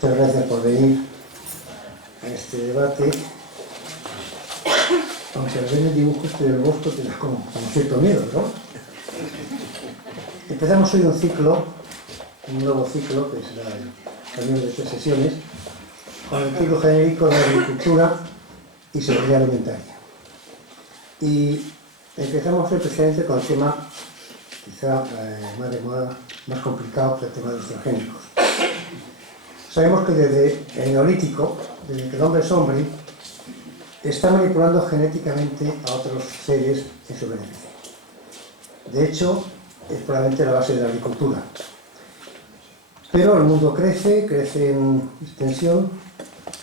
Muchas gracias por venir a este debate. Aunque al ver el dibujo este del bosque tienes como cierto miedo, ¿no? Empezamos hoy un nuevo ciclo, que será el camino de 3 sesiones, con el título genérico de Agricultura y Seguridad Alimentaria. Y empezamos hoy precisamente con el tema quizá más de moda, más complicado, que el tema de los transgénicos. Sabemos que desde el Neolítico, desde que el hombre es hombre, está manipulando genéticamente a otros seres en su beneficio. De hecho, es probablemente la base de la agricultura. Pero el mundo crece en extensión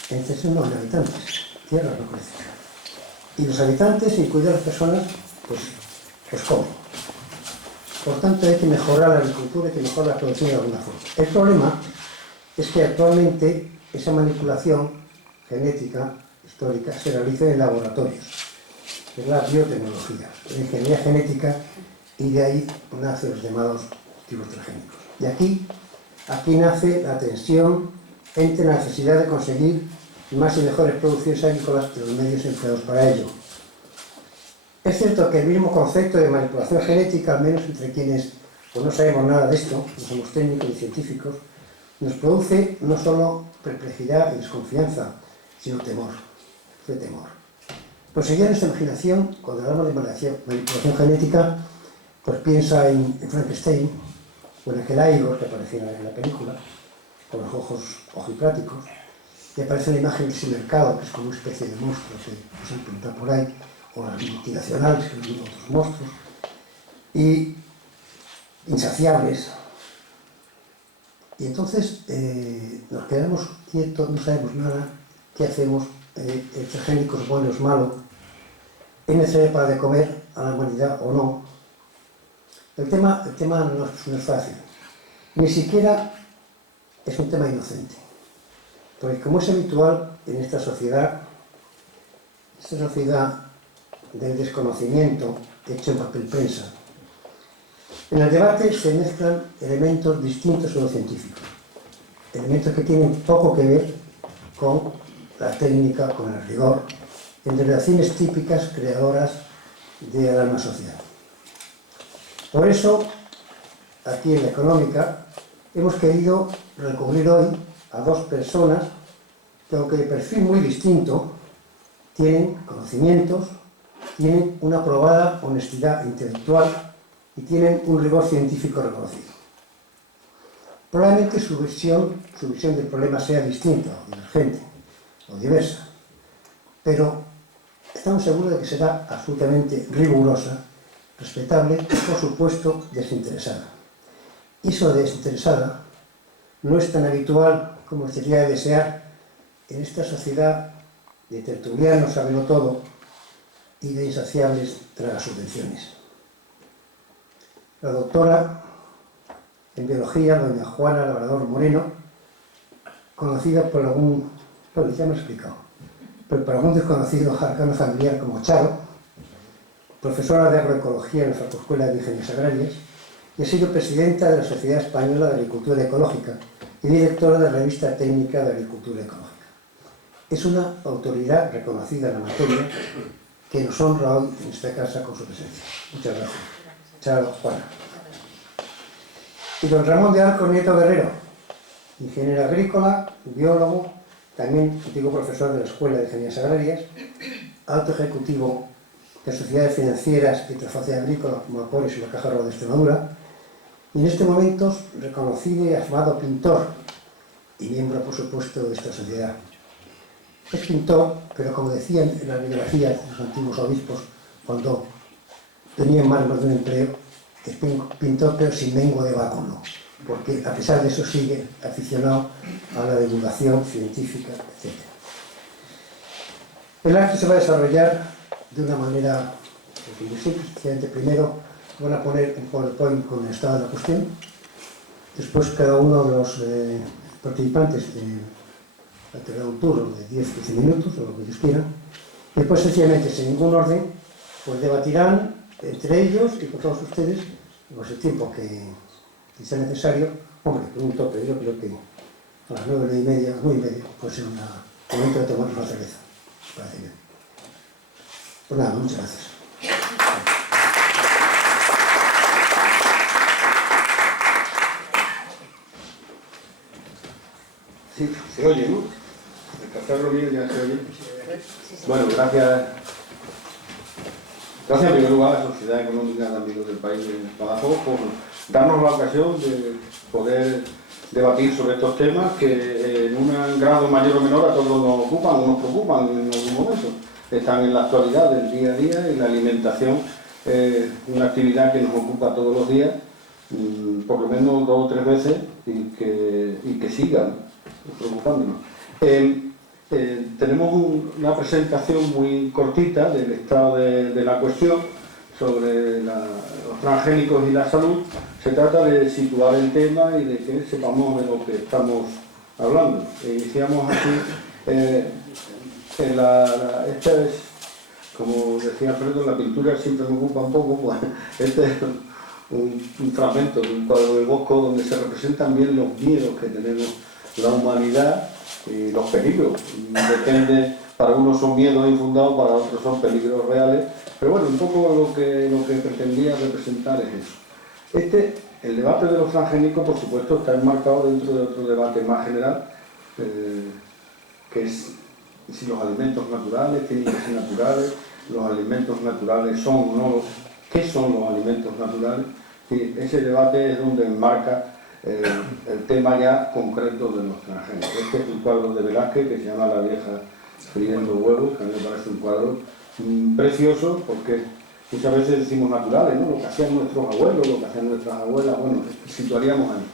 no en habitantes, tierra no crece. Y los habitantes, incluidas las personas, pues comen. Por tanto, hay que mejorar la agricultura, hay que mejorar la producción de alguna forma. El problema es que actualmente esa manipulación genética histórica se realiza en laboratorios, es la biotecnología, la ingeniería genética, y de ahí nacen los llamados cultivos transgénicos. Y aquí nace la tensión entre la necesidad de conseguir más y mejores producciones agrícolas y los medios empleados para ello. Es cierto que el mismo concepto de manipulación genética, al menos entre quienes no sabemos nada de esto, no somos técnicos ni científicos, nos produce no solo perplejidad y desconfianza, sino temor. Pues seguir nuestra imaginación, cuando hablamos de manipulación genética, pues piensa en Frankenstein, o en aquel Igor que aparecía en la película, con los ojos ojipláticos, y aparece una imagen de ese mercado, que es como una especie de monstruo que se encuentra por ahí, o las multinacionales, que son otros monstruos, y insaciables. Y entonces nos quedamos quietos, no sabemos nada, qué hacemos, transgénicos buenos, malos, es necesario para de comer a la humanidad o no. El tema no es fácil, ni siquiera es un tema inocente, porque como es habitual en esta sociedad del desconocimiento hecho en papel prensa, en el debate se mezclan elementos distintos a los científicos, elementos que tienen poco que ver con la técnica, con el rigor, en relaciones típicas creadoras de la alma social. Por eso, aquí en la Económica, hemos querido recurrir hoy a dos personas que, aunque de perfil muy distinto, tienen conocimientos, tienen una probada honestidad intelectual y tienen un rigor científico reconocido. Probablemente su visión del problema sea distinta, o divergente, o diversa, pero estamos seguros de que será absolutamente rigurosa, respetable y, por supuesto, desinteresada. Y eso de desinteresada no es tan habitual como sería de desear en esta sociedad de tertulianos saberlo todo y de insaciables tragasubvenciones. La doctora en biología, doña Juana Labrador Moreno, conocida por algún, bueno, ya me he explicado, pero por algún desconocido arcano familiar como Charo, profesora de agroecología en la Facultad de Ingenierías Agrarias, y ha sido presidenta de la Sociedad Española de Agricultura Ecológica y directora de la Revista Técnica de Agricultura Ecológica. Es una autoridad reconocida en la materia que nos honra hoy en esta casa con su presencia. Muchas gracias. Chao, Juana. Y don Ramón de Arcos Nieto Guerrero, ingeniero agrícola, biólogo, también antiguo profesor de la Escuela de Ingenierías Agrarias, alto ejecutivo de sociedades financieras y de Facilidad Agrícola como Apores y la Caja Rural de Extremadura, y en este momento reconocido y afamado pintor y miembro, por supuesto, de esta sociedad. Es pintor, pero como decían en las biografías de los antiguos obispos, cuando tenían manos de un empleo, es pintor pero sin mengua de báculo, porque a pesar de eso sigue aficionado a la divulgación científica, etc. El arte se va a desarrollar de una manera muy simple. Primero van a poner un PowerPoint con el estado de la cuestión, después cada uno de los participantes va a tener un turno de 10-15 minutos, o lo que ellos quieran, y después sencillamente, sin ningún orden, pues debatirán entre ellos y con todos ustedes, pues el tiempo que sea necesario. Hombre, pregunto, pero yo creo que a las 9:30, 9:30, pues en un momento de tomar una cerveza. Parece bien. Pues nada, muchas gracias. Sí, se oye, ¿no? El cacharro mío ya se oye. Bueno, gracias. Gracias en primer lugar a la Sociedad Económica de Amigos del País de Badajoz por darnos la ocasión de poder debatir sobre estos temas que en un grado mayor o menor a todos nos ocupan o nos preocupan en algún momento. Están en la actualidad del día a día y la alimentación es una actividad que nos ocupa todos los días, por lo menos 2 o 3 veces, y que sigan preocupándonos. Tenemos una presentación muy cortita del estado de la cuestión sobre los transgénicos y la salud. Se trata de situar el tema y de que sepamos de lo que estamos hablando. Iniciamos aquí, esta es, como decía Alfredo, la pintura siempre me ocupa un poco, pues, este es un fragmento de un cuadro de Bosco donde se representan bien los miedos que tenemos la humanidad y los peligros. Depende, para unos son miedos infundados, para otros son peligros reales, pero bueno, un poco lo que pretendía representar es eso. El debate de los transgénicos, por supuesto, está enmarcado dentro de otro debate más general, que es si los alimentos naturales tienen que ser naturales, los alimentos naturales son o no, ¿qué son los alimentos naturales? Y ese debate es donde enmarca el tema ya concreto de los transgénicos. Este es un cuadro de Velázquez que se llama La vieja friendo huevos, que a mí me parece un cuadro precioso porque muchas veces decimos naturales, ¿no? Lo que hacían nuestros abuelos, lo que hacían nuestras abuelas, bueno, situaríamos ahí.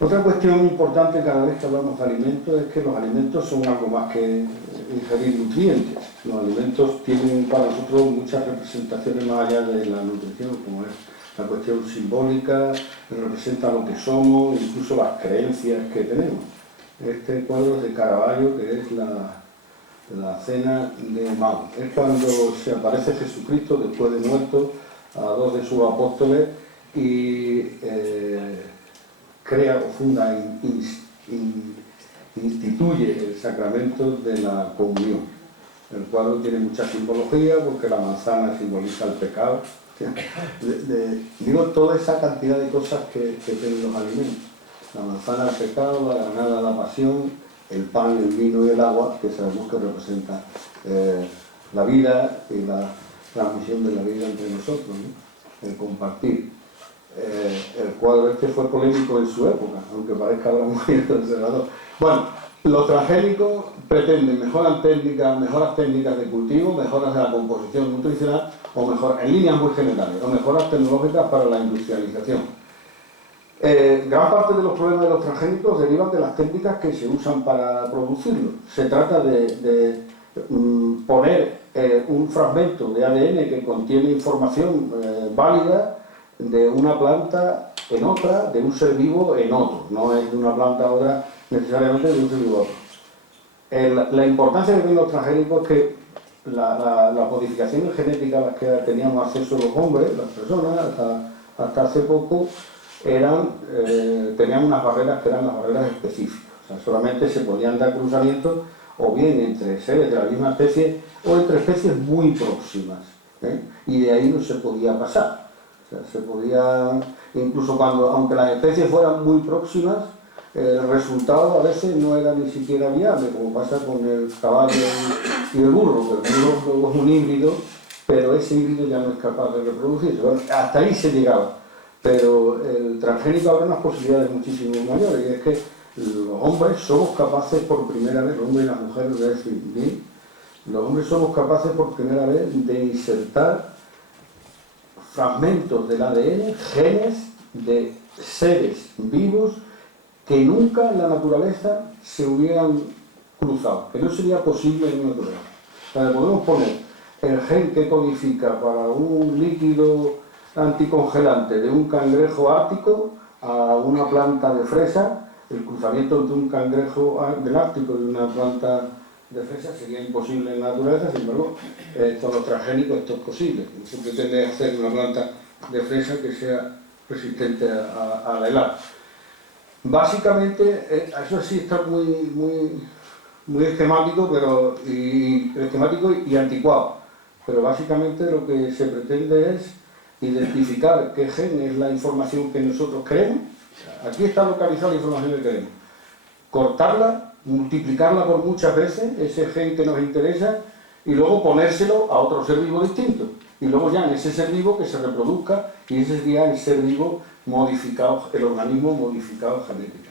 Otra cuestión importante cada vez que hablamos de alimentos es que los alimentos son algo más que ingerir nutrientes. Los alimentos tienen para nosotros muchas representaciones más allá de la nutrición, como es la cuestión simbólica, representa lo que somos, incluso las creencias que tenemos. Este cuadro es de Caravaggio, que es la cena de Mao. Es cuando se aparece Jesucristo después de muerto a 2 de sus apóstoles y crea o funda, instituye el sacramento de la comunión. El cuadro tiene mucha simbología porque la manzana simboliza el pecado. Digo, toda esa cantidad de cosas que tienen los alimentos. La manzana el pecado, la granada la pasión, el pan, el vino y el agua, que sabemos que representa la vida y la transmisión de la vida entre nosotros, ¿no? El compartir. El cuadro este fue polémico en su época, aunque parezca ahora muy conservador. Bueno, los transgénicos pretenden mejoras técnicas de cultivo, mejoras de la composición nutricional, o mejor, en líneas muy generales, o mejoras tecnológicas para la industrialización. Gran parte de los problemas de los transgénicos derivan de las técnicas que se usan para producirlos. Se trata de poner un fragmento de ADN que contiene información válida de una planta en otra, de un ser vivo en otro. No es de una planta a otra necesariamente de un ser vivo a otro. La importancia que tienen los transgénicos es que las modificaciones genéticas a las que teníamos acceso los hombres, las personas, hasta hace poco, tenían unas barreras que eran las barreras específicas. O sea, solamente se podían dar cruzamientos o bien entre seres de la misma especie o entre especies muy próximas, y de ahí no se podía pasar. O sea, se podía, incluso aunque las especies fueran muy próximas, el resultado a veces no era ni siquiera viable, como pasa con el caballo y el burro, que el burro es un híbrido, pero ese híbrido ya no es capaz de reproducirse. Bueno, hasta ahí se llegaba, pero el transgénico abre unas posibilidades muchísimo mayores, y es que los hombres somos capaces por primera vez, los hombres y las mujeres, de decir, los hombres somos capaces por primera vez de insertar fragmentos del ADN, genes de seres vivos que nunca en la naturaleza se hubieran cruzado, que no sería posible en la naturaleza. O sea, podemos poner el gen que codifica para un líquido anticongelante de un cangrejo ártico a una planta de fresa. El cruzamiento entre un cangrejo del Ártico y una planta de fresa sería imposible en la naturaleza, sin embargo, con los transgénicos esto es posible. Se pretende hacer una planta de fresa que sea resistente a la helada. Básicamente, eso sí está muy esquemático, esquemático y anticuado, pero básicamente lo que se pretende es identificar qué gen es la información que nosotros queremos. Aquí está localizada la información que queremos. Cortarla, multiplicarla por muchas veces, ese gen que nos interesa, y luego ponérselo a otro ser vivo distinto. Y luego ya en ese ser vivo que se reproduzca, y ese sería el ser vivo modificado, el organismo modificado genéticamente.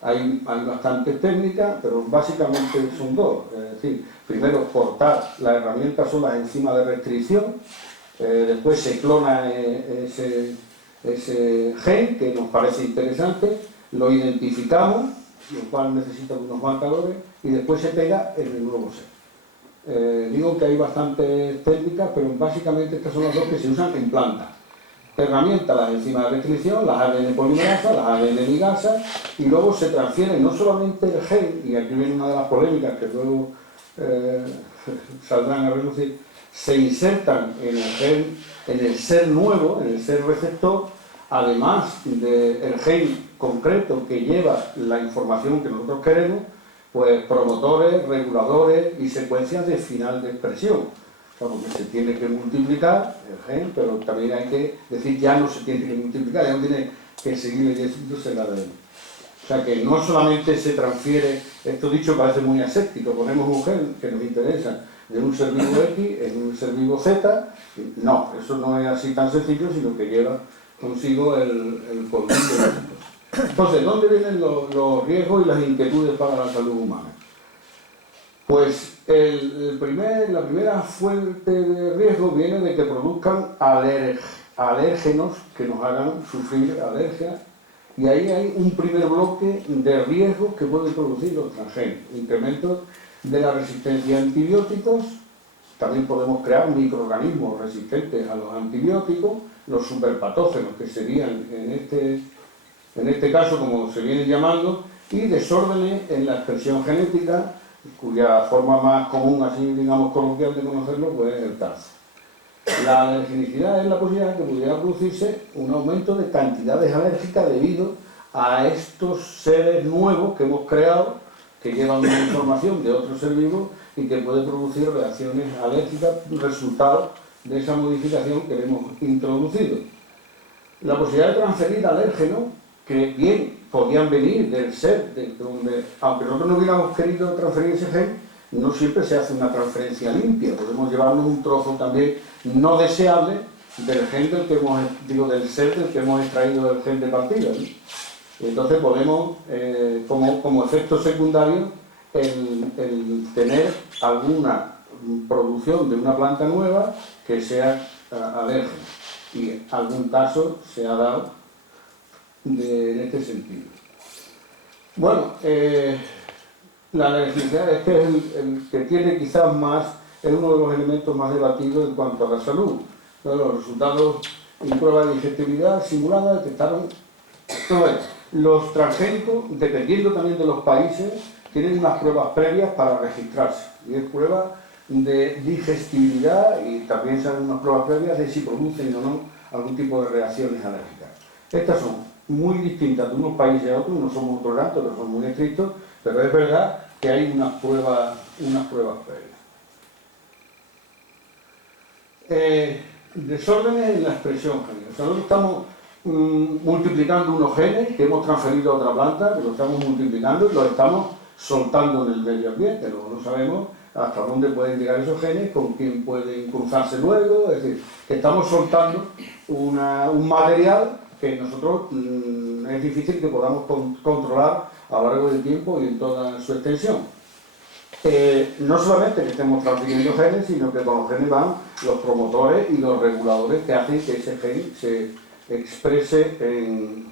Hay bastantes técnicas, pero básicamente son dos. Es decir, primero cortar, la herramienta son las enzimas de restricción, después se clona ese gen que nos parece interesante, lo identificamos, lo cual necesita unos marcadores, y después se pega en el nuevo ser. Digo que hay bastantes técnicas, pero básicamente estas son las dos que se usan en plantas. Herramientas, las enzimas de restricción, las ADN polimerasa, las ADN ligasa, y luego se transfiere no solamente el gen, y aquí viene una de las polémicas que luego saldrán a relucir, se insertan en el gen, en el ser nuevo, en el ser receptor, además del gen concreto que lleva la información que nosotros queremos, pues promotores, reguladores y secuencias de final de expresión. Claro, porque se tiene que multiplicar el gen, pero también hay que decir ya no se tiene que multiplicar, ya no tiene que seguir leyéndose el ADN. O sea que no solamente se transfiere, esto dicho parece muy aséptico, ponemos un gen que nos interesa de un ser vivo X en un ser vivo Z, no, eso no es así tan sencillo, sino que lleva consigo el conjunto de las cosas. Entonces, ¿dónde vienen los riesgos y las inquietudes para la salud humana? Pues la primera fuente de riesgo viene de que produzcan alérgenos que nos hagan sufrir alergia, y ahí hay un primer bloque de riesgos que pueden producir los transgénicos. Incrementos de la resistencia a antibióticos, también podemos crear microorganismos resistentes a los antibióticos, los superpatógenos que serían en este caso como se viene llamando, y desórdenes en la expresión genética, cuya forma más común, así digamos coloquial de conocerlo, pues es el cáncer. La alergenicidad es la posibilidad de que pudiera producirse un aumento de cantidades alérgicas debido a estos seres nuevos que hemos creado, que llevan una información de otro ser vivo y que puede producir reacciones alérgicas resultado de esa modificación que hemos introducido. La posibilidad de transferir alérgenos, que bien podían venir del ser, de donde, aunque nosotros no hubiéramos querido transferir ese gen, no siempre se hace una transferencia limpia, podemos llevarnos un trozo también no deseable del gen del ser del que hemos extraído el gen de partida, ¿no? Entonces podemos, como efecto secundario, el tener alguna producción de una planta nueva que sea alérgena, y algún caso se ha dado en este sentido. Bueno, la alergicidad es el que tiene quizás más, es uno de los elementos más debatidos en cuanto a la salud. Bueno, los resultados en prueba de digestibilidad simulada detectaron todo esto. Los transgénicos, dependiendo también de los países, tienen unas pruebas previas para registrarse, y es prueba de digestibilidad, y también se hacen unas pruebas previas de si producen o no algún tipo de reacciones alérgicas. Estas son muy distintas de unos países a otros, no son muy tolerantes, otros son muy estrictos, pero es verdad que hay unas pruebas previas. Desórdenes en la expresión génica. Nosotros estamos multiplicando unos genes que hemos transferido a otra planta, que lo estamos multiplicando y los estamos soltando en el medio ambiente. Luego no sabemos hasta dónde pueden llegar esos genes, con quién pueden cruzarse luego, es decir, que estamos soltando un material que nosotros es difícil que podamos controlar a lo largo del tiempo y en toda su extensión. No solamente que estemos transfiriendo genes, sino que con los genes van los promotores y los reguladores que hacen que ese gen se exprese en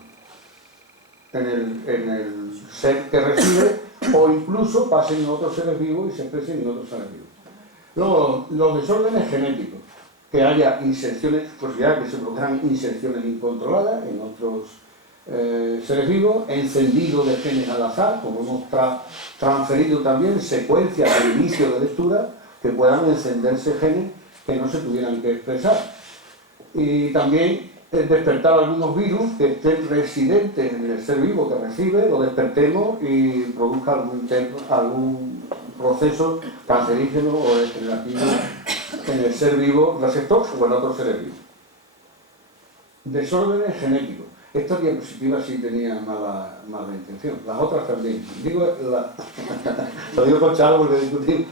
el ser que recibe, o incluso pasen en otros seres vivos y se expresen en otros seres vivos. Luego, los desórdenes genéticos, que haya inserciones, posibilidad que se produzcan inserciones incontroladas en otros seres vivos, encendido de genes al azar, como hemos transferido también secuencias de inicio de lectura que puedan encenderse genes que no se tuvieran que expresar. Y también despertar algunos virus que estén residentes en el ser vivo que recibe, lo despertemos y produzca algún proceso cancerígeno o degenerativo en el ser vivo receptor o en otros seres vivos. Desórdenes genéticos. Esta diapositiva sí tenía mala intención, las otras también. Lo digo con Chalo porque discutimos.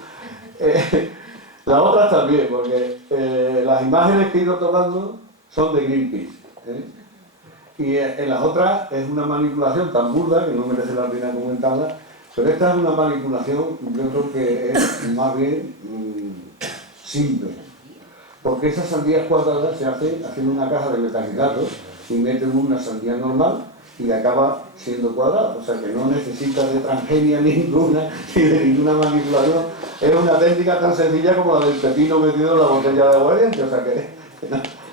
Las otras también, porque las imágenes que he ido tomando son de Greenpeace. Y en las otras es una manipulación tan burda que no merece la pena comentarla, pero esta es una manipulación, yo creo que es más bien simple. Porque esas sandías cuadradas se hacen haciendo una caja de metalizados y meten una sandía normal y acaba siendo cuadrada. O sea que no necesita de transgenia ninguna ni de ninguna manipulación. Es una técnica tan sencilla como la del pepino metido en la botella de aguardiente. O sea que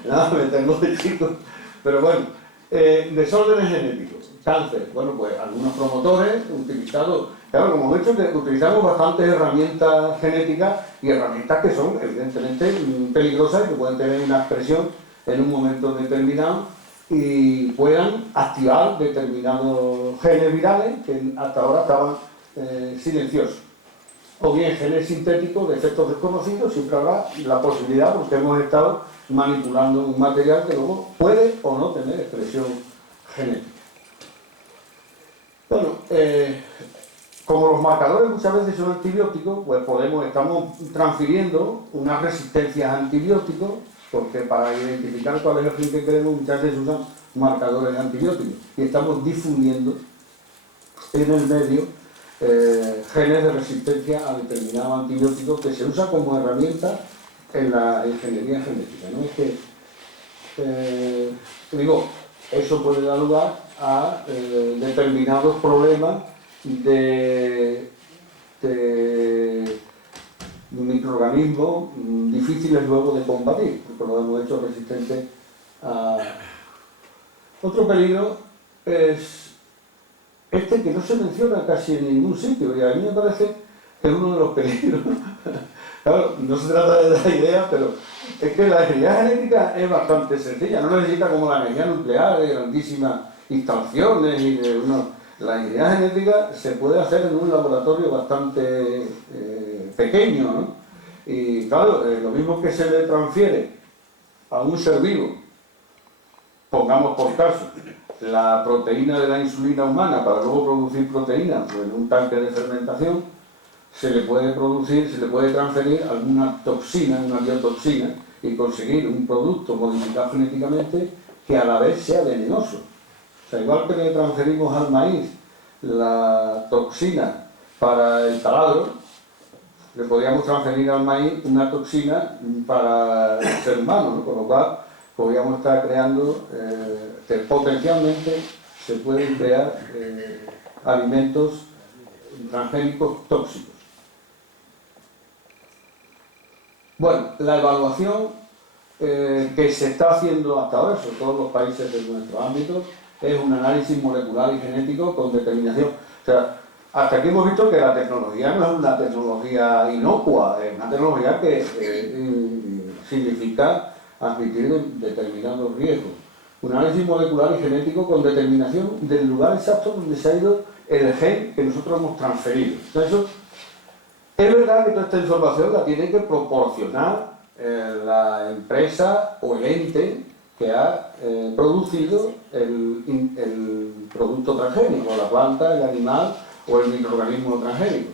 nada, me tengo de chico. Pero bueno, desórdenes genéticos, cáncer. Bueno, pues algunos promotores utilizados. Claro, como he dicho, que utilizamos bastantes herramientas genéticas y herramientas que son evidentemente peligrosas y que pueden tener una expresión en un momento determinado y puedan activar determinados genes virales que hasta ahora estaban silenciosos. O bien genes sintéticos de efectos desconocidos, siempre habrá la posibilidad, porque hemos estado manipulando un material que luego puede o no tener expresión genética. Bueno, como los marcadores muchas veces son antibióticos, pues estamos transfiriendo unas resistencias a antibióticos, porque para identificar cuál es el gen que queremos muchas veces usan marcadores antibióticos y estamos difundiendo en el medio genes de resistencia a determinados antibióticos que se usan como herramienta en la ingeniería genética, ¿no? Es que, digo, eso puede dar lugar a determinados problemas de microorganismos difíciles luego de combatir, porque lo hemos hecho resistente a... Otro peligro es este que no se menciona casi en ningún sitio, y a mí me parece que es uno de los peligros. Claro, no se trata de dar ideas, pero es que la ingeniería genética es bastante sencilla, no necesita como la energía nuclear de grandísimas instalaciones y de la ingeniería genética se puede hacer en un laboratorio bastante pequeño, ¿no? Y claro, lo mismo que se le transfiere a un ser vivo, pongamos por caso, la proteína de la insulina humana para luego producir proteína pues en un tanque de fermentación, se le puede transferir alguna toxina, una biotoxina, y conseguir un producto modificado genéticamente que a la vez sea venenoso. O sea, igual que le transferimos al maíz la toxina para el taladro, le podríamos transferir al maíz una toxina para el ser humano, ¿no? Con lo cual podríamos estar creando, potencialmente se pueden crear alimentos transgénicos tóxicos. Bueno, la evaluación que se está haciendo hasta ahora, sobre todo en los países de nuestro ámbito, es un análisis molecular y genético con determinación. O sea, hasta aquí hemos visto que la tecnología no es una tecnología inocua, es una tecnología que significa admitir determinados riesgos. Un análisis molecular y genético con determinación del lugar exacto donde se ha ido el gen que nosotros hemos transferido. Entonces, es verdad que toda esta información la tiene que proporcionar la empresa o el ente que ha producido el producto transgénico, la planta, el animal o el microorganismo transgénico.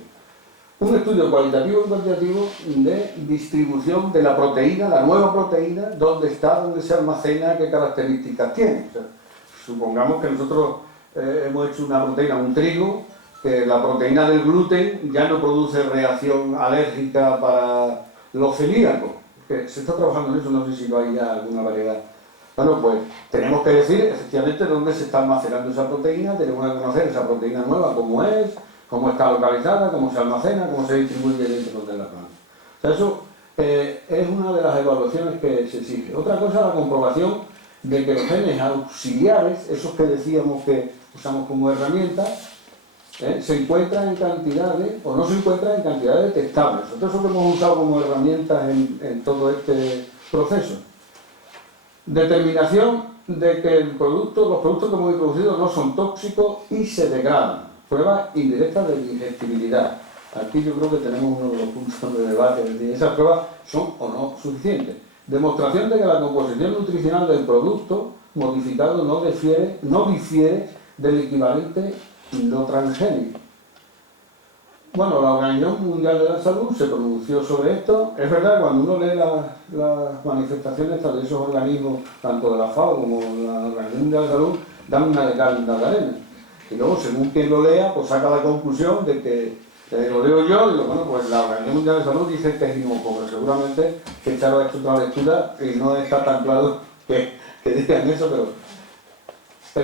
Un estudio cualitativo y cuantitativo de distribución de la proteína, la nueva proteína, dónde está, dónde se almacena, qué características tiene. O sea, supongamos que nosotros hemos hecho una proteína, un trigo, que la proteína del gluten ya no produce reacción alérgica para los celíacos. Que se está trabajando en eso, no sé si no hay ya alguna variedad. Bueno, pues tenemos que decir efectivamente dónde se está almacenando esa proteína, tenemos que conocer esa proteína nueva, cómo es, cómo está localizada, cómo se almacena, cómo se distribuye dentro de la planta. O sea, eso es una de las evaluaciones que se exige. Otra cosa, la comprobación de que los genes auxiliares, esos que decíamos que usamos como herramientas, se encuentran en cantidades, o no se encuentran en cantidades detectables. Nosotros eso lo hemos usado como herramientas en todo este proceso. Determinación de que los productos que hemos introducido no son tóxicos y se degradan. Pruebas indirectas de digestibilidad. Aquí yo creo que tenemos uno de los puntos de debate, es decir, esas pruebas son o no suficientes. Demostración de que la composición nutricional del producto modificado no difiere del equivalente no transgénico. Bueno, la Organización Mundial de la Salud se pronunció sobre esto. Es verdad, cuando uno lee las manifestaciones de esos organismos, tanto de la FAO como de la Organización Mundial de la Salud, dan una de cal y una de arena. Y luego, según quien lo lea, pues saca la conclusión de que, lo leo yo, y digo, bueno, pues la Organización Mundial de la Salud dice que es inocuo, pero seguramente que echaron esto otra lectura y no está tan claro que digan eso, pero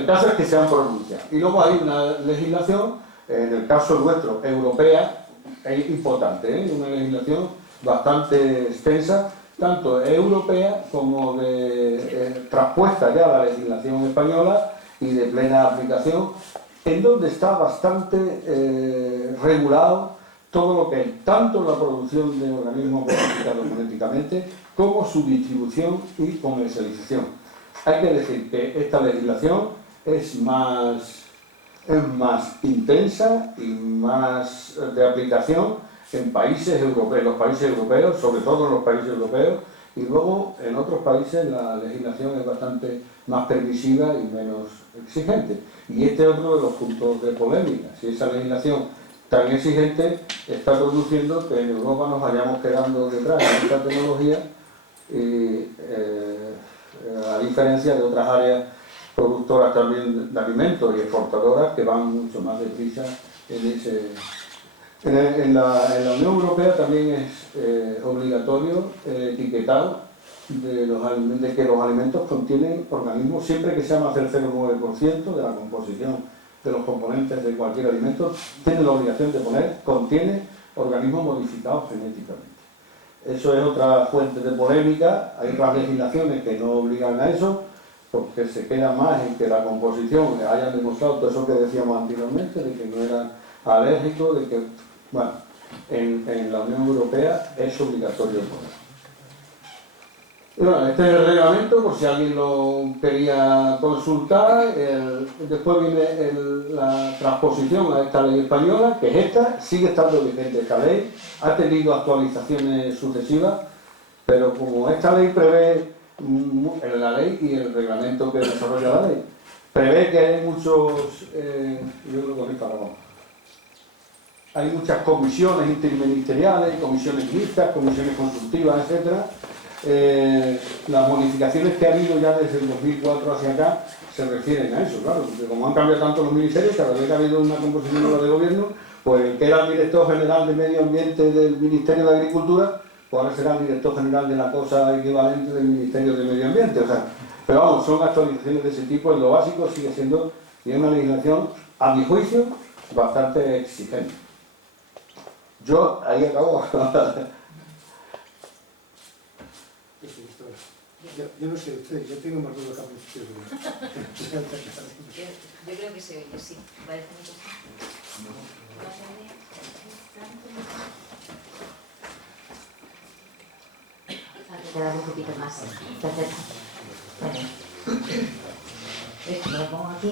el caso es que se han pronunciado. Y luego hay una legislación, en el caso nuestro, europea, es importante, una legislación bastante extensa, tanto europea como traspuesta ya a la legislación española y de plena aplicación, en donde está bastante regulado todo lo que es tanto la producción de organismos modificados genéticamente como su distribución y comercialización. Hay que decir que esta legislación es más intensa y más de aplicación en países europeos, los países europeos, sobre todo en los países europeos, y luego en otros países la legislación es bastante más permisiva y menos exigente. Y este es otro de los puntos de polémica. Si esa legislación tan exigente está produciendo que en Europa nos vayamos quedando detrás de esta tecnología, a diferencia de otras áreas productoras también de alimentos y exportadoras que van mucho más deprisa en la Unión Europea. También es obligatorio etiquetado de que los alimentos contienen organismos, siempre que sea más del 0,9% de la composición de los componentes de cualquier alimento, tiene la obligación de poner contiene organismos modificados genéticamente. Eso es otra fuente de polémica. Hay otras legislaciones que no obligan a eso, porque se queda más en que la composición hayan demostrado todo eso que decíamos anteriormente, de que no eran alérgicos, de que, bueno, en la Unión Europea es obligatorio poner. Y bueno, este es el reglamento, por si alguien lo quería consultar. Después viene la transposición a esta ley española, que es esta, sigue estando vigente esta ley, ha tenido actualizaciones sucesivas, pero como esta ley prevé, la ley y el reglamento que desarrolla la ley, prevé que hay hay muchas comisiones interministeriales, comisiones mixtas, comisiones consultivas, etcétera. Las modificaciones que ha habido ya desde el 2004 hacia acá se refieren a eso, claro, porque como han cambiado tanto los ministerios, cada vez que ha habido una composición nueva de gobierno, pues el que era el director general de Medio Ambiente del Ministerio de Agricultura, pues ahora será el director general de la cosa equivalente del Ministerio de Medio Ambiente, o sea, pero vamos, son actualizaciones de ese tipo. En lo básico sigue siendo, y es una legislación, a mi juicio, bastante exigente. Yo ahí acabo. Yo no sé usted, yo tengo más dudas que a principios Yo creo que se oye, sí. Parece muy cosa. Quedar un poquito más. Perfecto. Bueno. Esto lo pongo aquí.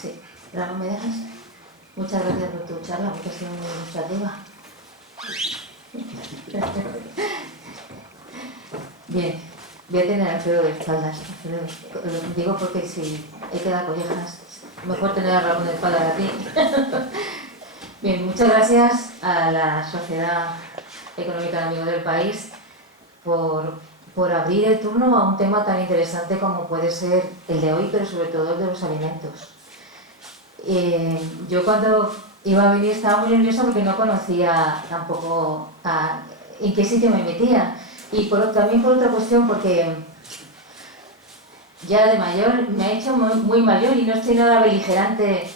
Sí. ¿Pero me dejas? Muchas gracias por tu charla, porque ha sido muy ilustrativa. Bien, voy a tener a Alfredo de espaldas. Alfredo, lo digo porque si hay que dar collejas, mejor tener a Ramón de espaldas a ti. Bien, muchas gracias a la Sociedad Económica de Amigos del País por abrir el turno a un tema tan interesante como puede ser el de hoy, pero sobre todo el de los alimentos. Yo cuando iba a venir estaba muy nerviosa porque no conocía tampoco en qué sitio me metía, y también por otra cuestión, porque ya de mayor me ha hecho muy mayor y no estoy nada beligerante.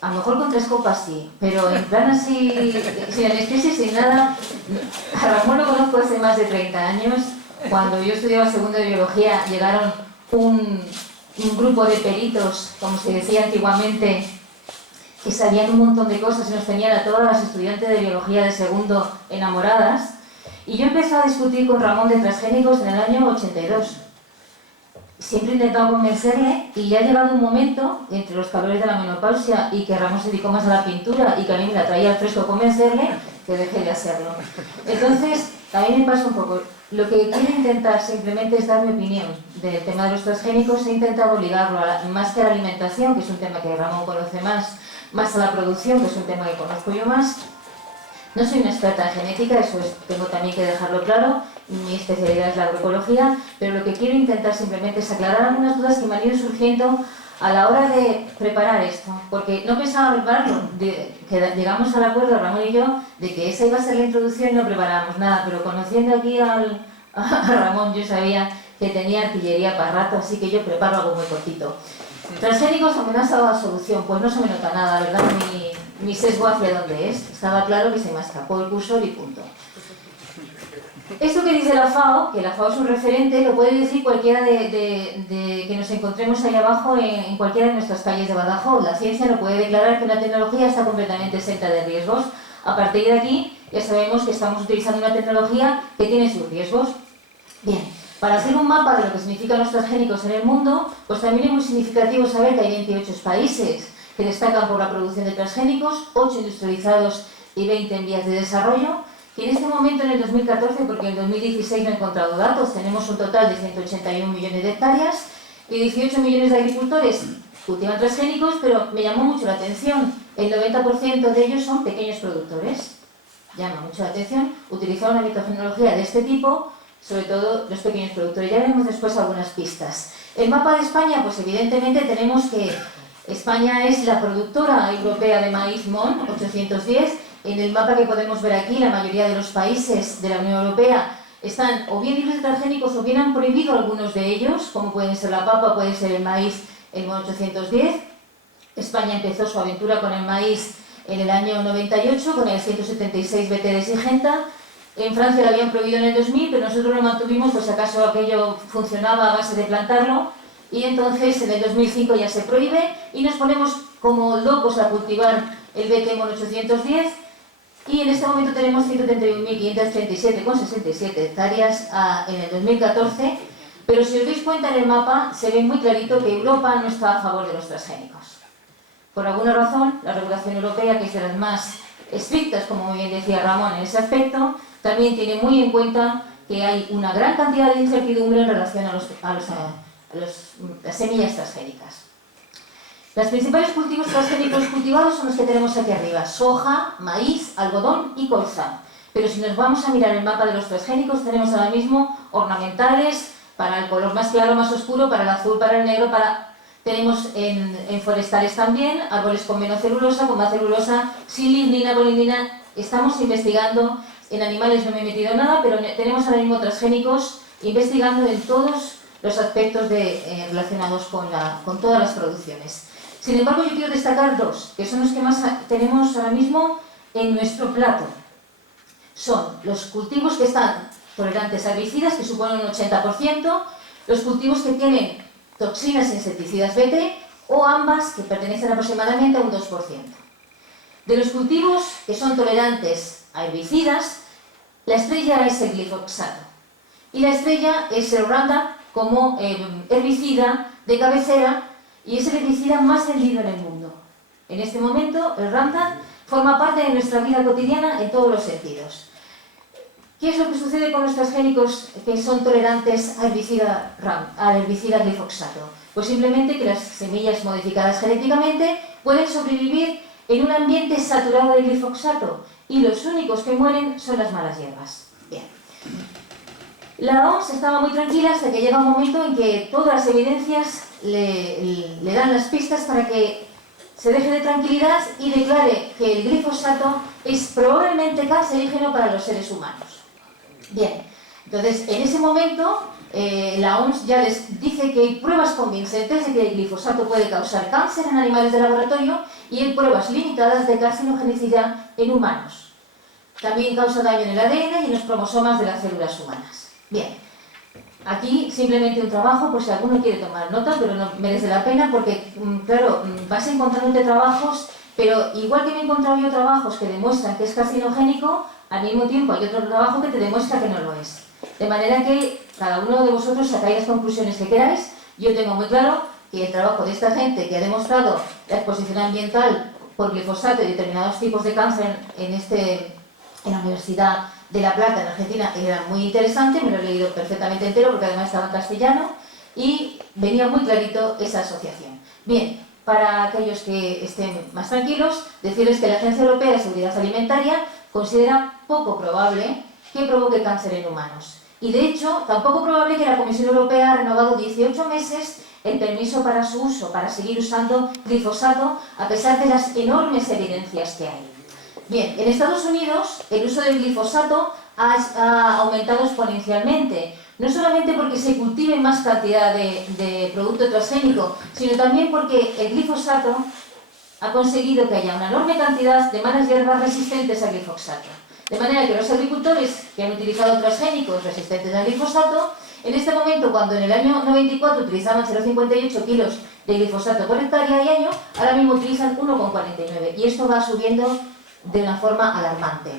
A lo mejor con 3 copas sí, pero en plan así, sin anestesia, sin nada. A Ramón lo conozco hace más de 30 años. Cuando yo estudiaba segundo de biología, llegaron un grupo de peritos, como se decía antiguamente, que sabían un montón de cosas y nos tenían a todas las estudiantes de biología de segundo enamoradas. Y yo empecé a discutir con Ramón de transgénicos en el año 82. Siempre he intentado convencerle y ya ha llegado un momento, entre los calores de la menopausia y que Ramón se dedicó más a la pintura y que a mí me la traía al fresco convencerle, que dejé de hacerlo. Entonces, a mí me pasa un poco. Lo que quiero intentar simplemente es dar mi opinión del tema de los transgénicos e intentar obligarlo, más que a la alimentación, que es un tema que Ramón conoce más a la producción, que es un tema que conozco yo más. No soy una experta en genética, eso tengo también que dejarlo claro, mi especialidad es la agroecología, pero lo que quiero intentar simplemente es aclarar algunas dudas que me han ido surgiendo a la hora de preparar esto, porque no pensaba prepararlo, que llegamos al acuerdo, Ramón y yo, de que esa iba a ser la introducción y no preparábamos nada, pero conociendo aquí a Ramón yo sabía que tenía artillería para rato, así que yo preparo algo muy cortito. Transgénicos, amenaza o solución, pues no se me nota nada, ¿verdad? Mi sesgo hacia dónde es. Estaba claro que se me escapó el cursor y punto. Esto que dice la FAO, que la FAO es un referente, lo puede decir cualquiera de que nos encontremos ahí abajo en cualquiera de nuestras calles de Badajoz. La ciencia no puede declarar que una tecnología está completamente exenta de riesgos. A partir de aquí ya sabemos que estamos utilizando una tecnología que tiene sus riesgos. Bien, para hacer un mapa de lo que significan los transgénicos en el mundo, pues también es muy significativo saber que hay 28 países que destacan por la producción de transgénicos, 8 industrializados y 20 en vías de desarrollo, que en este momento, en el 2014, porque en el 2016 no he encontrado datos, tenemos un total de 181 millones de hectáreas y 18 millones de agricultores cultivan transgénicos, pero me llamó mucho la atención, el 90% de ellos son pequeños productores. Llama mucho la atención utilizar una biotecnología de este tipo, sobre todo los pequeños productores. Ya veremos después algunas pistas. El mapa de España, pues evidentemente tenemos que España es la productora europea de maíz MON 810. En el mapa que podemos ver aquí, la mayoría de los países de la Unión Europea están o bien libres de transgénicos o bien han prohibido algunos de ellos, como pueden ser la papa, puede ser el maíz, el MON 810. España empezó su aventura con el maíz en el año 98, con el 176 BT de Singenta. En Francia lo habían prohibido en el 2000, pero nosotros lo mantuvimos, pues acaso aquello funcionaba a base de plantarlo. Y entonces en el 2005 ya se prohíbe y nos ponemos como locos a cultivar el BT MON 810 y en este momento tenemos 131.537,67 hectáreas en el 2014, pero si os dais cuenta en el mapa se ve muy clarito que Europa no está a favor de los transgénicos. Por alguna razón, la regulación europea, que es de las más estrictas, como muy bien decía Ramón en ese aspecto, también tiene muy en cuenta que hay una gran cantidad de incertidumbre en relación a las semillas transgénicas. Los principales cultivos transgénicos cultivados son los que tenemos aquí arriba: soja, maíz, algodón y colza. Pero si nos vamos a mirar el mapa de los transgénicos, tenemos ahora mismo ornamentales para el color más claro, más oscuro, para el azul, para el negro, tenemos en forestales también, árboles con menocelulosa, con más celulosa, sin lignina, con lignina. Estamos investigando, en animales no me he metido nada, pero tenemos ahora mismo transgénicos investigando en todos los aspectos relacionados con todas las producciones. Sin embargo, yo quiero destacar dos, que son los que más tenemos ahora mismo en nuestro plato. Son los cultivos que están tolerantes a herbicidas, que suponen un 80%, los cultivos que tienen toxinas e insecticidas BT, o ambas, que pertenecen aproximadamente a un 2%. De los cultivos que son tolerantes a herbicidas, la estrella es el glifosato. Y la estrella es el Roundup como herbicida de cabecera, y es el herbicida más vendido en el mundo. En este momento, el Roundup forma parte de nuestra vida cotidiana en todos los sentidos. ¿Qué es lo que sucede con los transgénicos que son tolerantes al herbicida glifosato? Pues simplemente que las semillas modificadas genéticamente pueden sobrevivir en un ambiente saturado de glifosato y los únicos que mueren son las malas hierbas. Bien. La OMS estaba muy tranquila hasta que llega un momento en que todas las evidencias le dan las pistas para que se deje de tranquilidad y declare que el glifosato es probablemente cancerígeno para los seres humanos. Bien, entonces en ese momento la OMS ya les dice que hay pruebas convincentes de que el glifosato puede causar cáncer en animales de laboratorio y hay pruebas limitadas de carcinogenicidad en humanos. También causa daño en el ADN y en los cromosomas de las células humanas. Bien, aquí simplemente un trabajo, por si alguno quiere tomar nota, pero no merece la pena porque, claro, vas encontrándote trabajos Pero igual que me he encontrado yo trabajos que demuestran que es carcinogénico, al mismo tiempo hay otro trabajo que te demuestra que no lo es. De manera que cada uno de vosotros sacáis las conclusiones que queráis. Yo tengo muy claro que el trabajo de esta gente que ha demostrado la exposición ambiental por glifosato y determinados tipos de cáncer en la Universidad de La Plata, en Argentina, era muy interesante, me lo he leído perfectamente entero porque además estaba en castellano y venía muy clarito esa asociación. Bien, para aquellos que estén más tranquilos, decirles que la Agencia Europea de Seguridad Alimentaria considera poco probable que provoque cáncer en humanos. Y de hecho, tampoco probable que la Comisión Europea ha renovado 18 meses el permiso para su uso, para seguir usando glifosato, a pesar de las enormes evidencias que hay. Bien, en Estados Unidos el uso del glifosato ha aumentado exponencialmente, no solamente porque se cultive más cantidad de producto transgénico, sino también porque el glifosato ha conseguido que haya una enorme cantidad de malas hierbas resistentes al glifosato. De manera que los agricultores que han utilizado transgénicos resistentes al glifosato, en este momento, cuando en el año 94 utilizaban 0,58 kilos de glifosato por hectárea y año, ahora mismo utilizan 1,49, y esto va subiendo de una forma alarmante.